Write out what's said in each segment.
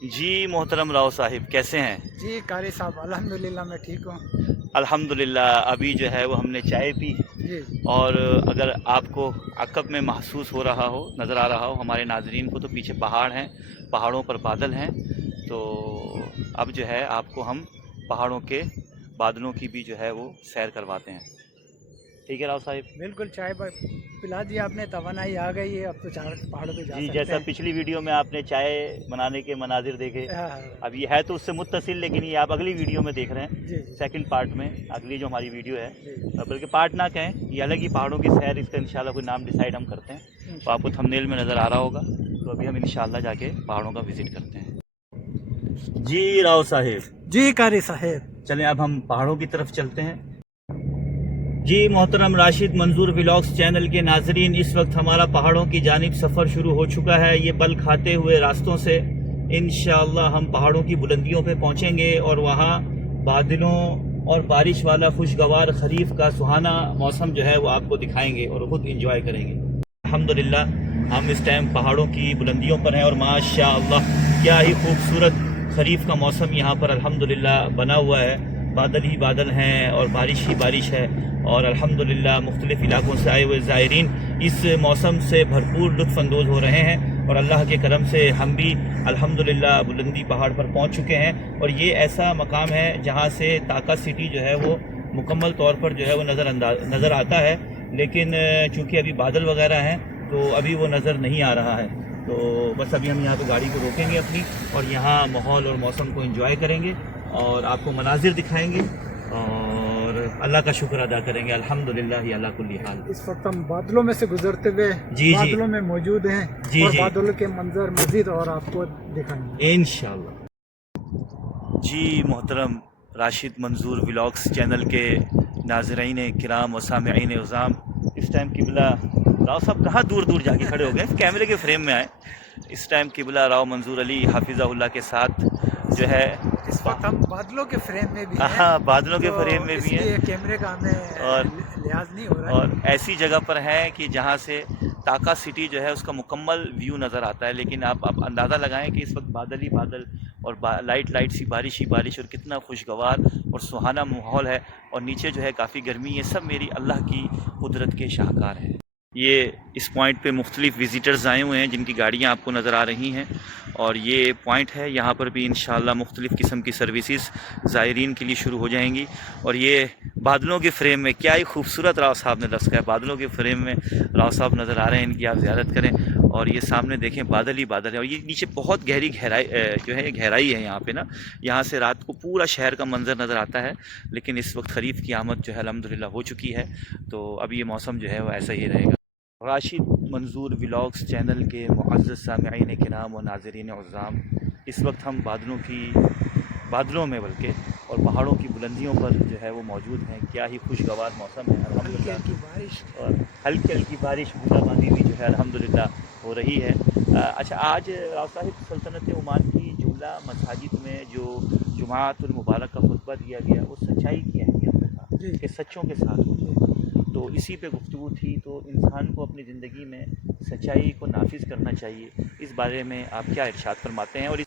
جی محترم راؤ صاحب کیسے ہیں؟ جی قاری صاحب الحمدللہ میں ٹھیک ہوں. الحمدللہ ابھی جو ہے وہ ہم نے چائے پی. جی اور اگر آپ کو عقب میں محسوس ہو رہا ہو، نظر آ رہا ہو ہمارے ناظرین کو، تو پیچھے پہاڑ ہیں، پہاڑوں پر بادل ہیں. تو اب جو ہے آپ کو ہم پہاڑوں کے بادلوں کی بھی جو ہے وہ سیر کرواتے ہیں. ٹھیک ہے راؤ صاحب؟ بالکل. چائے پلا دیا آپ نے، توانائی آ گئی ہے، اب تو پہاڑوں پہ جا جی سکتے جیسا ہیں. پچھلی ویڈیو میں آپ نے چائے بنانے کے مناظر دیکھے، ہاں، اب یہ ہے تو اس سے متصل، لیکن یہ آپ اگلی ویڈیو میں دیکھ رہے ہیں. جی جی سیکنڈ پارٹ میں اگلی جو ہماری ویڈیو ہے، جی بلکہ پارٹ نہ کہیں، یہ الگ ہی پہاڑوں کی سیر، اس کا انشاءاللہ کوئی نام ڈیسائیڈ ہم کرتے ہیں. تو آپ کو انشاءاللہ. تھمبنیل میں نظر آ رہا ہوگا. تو ابھی ہم انشاءاللہ جا کے پہاڑوں کا وزٹ کرتے ہیں. جی راؤ صاحب جی قاری صاحب. چلیں اب ہم پہاڑوں کی طرف چلتے ہیں. جی محترم راشد منظور ولاگز چینل کے ناظرین، اس وقت ہمارا پہاڑوں کی جانب سفر شروع ہو چکا ہے. یہ پل کھاتے ہوئے راستوں سے انشاءاللہ ہم پہاڑوں کی بلندیوں پہ پہنچیں گے، اور وہاں بادلوں اور بارش والا خوشگوار خریف کا سہانا موسم جو ہے وہ آپ کو دکھائیں گے اور خود انجوائے کریں گے. الحمدللہ ہم اس ٹائم پہاڑوں کی بلندیوں پر ہیں، اور ماشاءاللہ کیا ہی خوبصورت خریف کا موسم یہاں پر الحمدللہ بنا ہوا ہے. بادل ہی بادل ہیں اور بارش ہی بارش ہے، اور الحمدللہ مختلف علاقوں سے آئے ہوئے زائرین اس موسم سے بھرپور لطف اندوز ہو رہے ہیں. اور اللہ کے کرم سے ہم بھی الحمدللہ بلندی پہاڑ پر پہنچ چکے ہیں. اور یہ ایسا مقام ہے جہاں سے تاکا سٹی جو ہے وہ مکمل طور پر جو ہے وہ نظر آتا ہے، لیکن چونکہ ابھی بادل وغیرہ ہیں تو ابھی وہ نظر نہیں آ رہا ہے. تو بس ابھی ہم یہاں پہ گاڑی کو روکیں گے اپنی، اور یہاں ماحول اور موسم کو انجوائے کریں گے، اور آپ کو مناظر دکھائیں گے، اور اللہ کا شکر ادا کریں گے. الحمدللہ ہی اللہ کل حال. اس وقت ہم بادلوں میں سے گزرتے ہوئے جی بادلوں میں موجود ہیں، جی اور جی بادلوں کے منظر مزید اور آپ کو دکھائیں گے انشاءاللہ. جی محترم راشد منظور ولاگز چینل کے ناظرین کرام و سامعین عظام، اس ٹائم قبلہ راؤ صاحب کہاں دور دور جا کے کھڑے ہو گئے، کیمرے کے فریم میں آئے. اس ٹائم قبلہ راؤ منظور علی حافظہ اللہ کے ساتھ جو ہے اس وقت ہم بادلوں کے فریم میں بھی ہیں. ہاں بادلوں کے تو فریم میں اس بھی لیے ہیں، کیمرے کا اور ہمیں لحاظ نہیں ہو رہا اور ہے. ایسی جگہ پر ہیں کہ جہاں سے تاکا سٹی جو ہے اس کا مکمل ویو نظر آتا ہے. لیکن آپ اندازہ لگائیں کہ اس وقت بادل ہی بادل اور لائٹ سی بارش ہی بارش، اور کتنا خوشگوار اور سہانا ماحول ہے. اور نیچے جو ہے کافی گرمی ہے. سب میری اللہ کی قدرت کے شاہکار ہیں. یہ اس پوائنٹ پہ مختلف وزیٹرز آئے ہوئے ہیں جن کی گاڑیاں آپ کو نظر آ رہی ہیں، اور یہ پوائنٹ ہے، یہاں پر بھی انشاءاللہ مختلف قسم کی سروسز زائرین کے لیے شروع ہو جائیں گی. اور یہ بادلوں کے فریم میں کیا ہی خوبصورت راؤ صاحب نے لفظ کہا، بادلوں کے فریم میں راؤ صاحب نظر آ رہے ہیں، ان کی آپ زیارت کریں. اور یہ سامنے دیکھیں بادل ہی بادل ہے، اور یہ نیچے بہت گہری گہرائی ہے یہاں پہ نا. یہاں سے رات کو پورا شہر کا منظر نظر آتا ہے. لیکن اس وقت خریف کی آمد جو ہے الحمدللہ ہو چکی ہے، تو اب یہ موسم جو ہے وہ ایسا ہی رہے گا. راشد منظور ولاگز چینل کے معزز سامعین کرام و ناظرین عظام، اس وقت ہم بادلوں میں اور پہاڑوں کی بلندیوں پر جو ہے وہ موجود ہیں. کیا ہی خوشگوار موسم ہے ہلکی الحمدللہ، ہلکی بارش. اور ہلکی ہلکی بارش بوندا باندی بھی جو ہے الحمدللہ ہو رہی ہے. اچھا، آج راؤ صاحب سلطنت عمان کی جملہ مساجد میں جو جمعۃ المبارک کا خطبہ دیا گیا، وہ سچائی کی اہمیت میں تھا جی کہ سچوں کے ساتھ ہو جائے. تو اسی پہ گفتگو تھی. تو انسان کو اپنی زندگی میں سچائی کو نافذ کرنا چاہیے. اس بارے میں آپ کیا ارشاد فرماتے ہیں؟ اور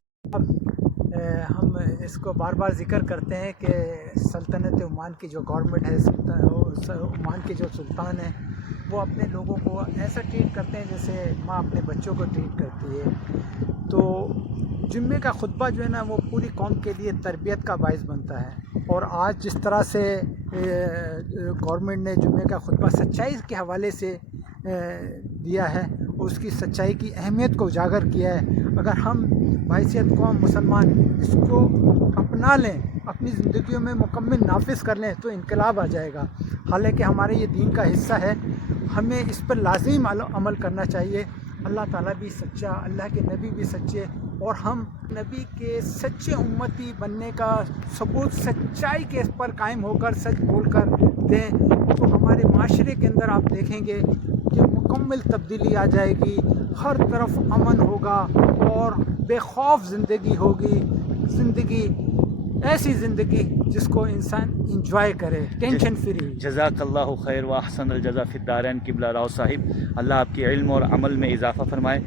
ہم اس کو بار بار ذکر کرتے ہیں کہ سلطنت عمان کی جو گورنمنٹ ہے، عمان کے جو سلطان ہیں، وہ اپنے لوگوں کو ایسا ٹریٹ کرتے ہیں جیسے ماں اپنے بچوں کو ٹریٹ کرتی ہے. تو جمعے کا خطبہ جو ہے نا، وہ پوری قوم کے لیے تربیت کا باعث بنتا ہے. اور آج جس طرح سے گورنمنٹ نے جمعے کا خطبہ سچائی کے حوالے سے دیا ہے، اور اس کی سچائی کی اہمیت کو اجاگر کیا ہے، اگر ہم بحیثیت قوم مسلمان اس کو اپنا لیں، اپنی زندگیوں میں مکمل نافذ کر لیں، تو انقلاب آ جائے گا. حالانکہ ہمارے یہ دین کا حصہ ہے، ہمیں اس پر لازم عمل کرنا چاہیے. اللہ تعالیٰ بھی سچا، اللہ کے نبی بھی سچے، اور ہم نبی کے سچے امتی بننے کا ثبوت سچائی کے پر قائم ہو کر سچ بول کر دیں، تو ہمارے معاشرے کے اندر آپ دیکھیں گے کہ مکمل تبدیلی آ جائے گی. ہر طرف امن ہوگا اور بے خوف زندگی ہوگی. زندگی ایسی زندگی جس کو انسان انجوائے کرے ٹینشن فری. جزاک اللہ خیر و احسن الجزا فی الدارین قبلہ راؤ صاحب. اللہ آپ کے علم اور عمل میں اضافہ فرمائے.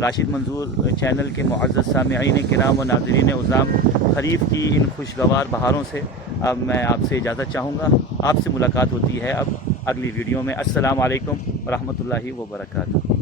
راشد منظور چینل کے معزز سامعین کرام و ناظرین عظام، خریف کی ان خوشگوار بہاروں سے اب میں آپ سے اجازت چاہوں گا. آپ سے ملاقات ہوتی ہے اب اگلی ویڈیو میں. السلام علیکم ورحمۃ اللہ وبرکاتہ.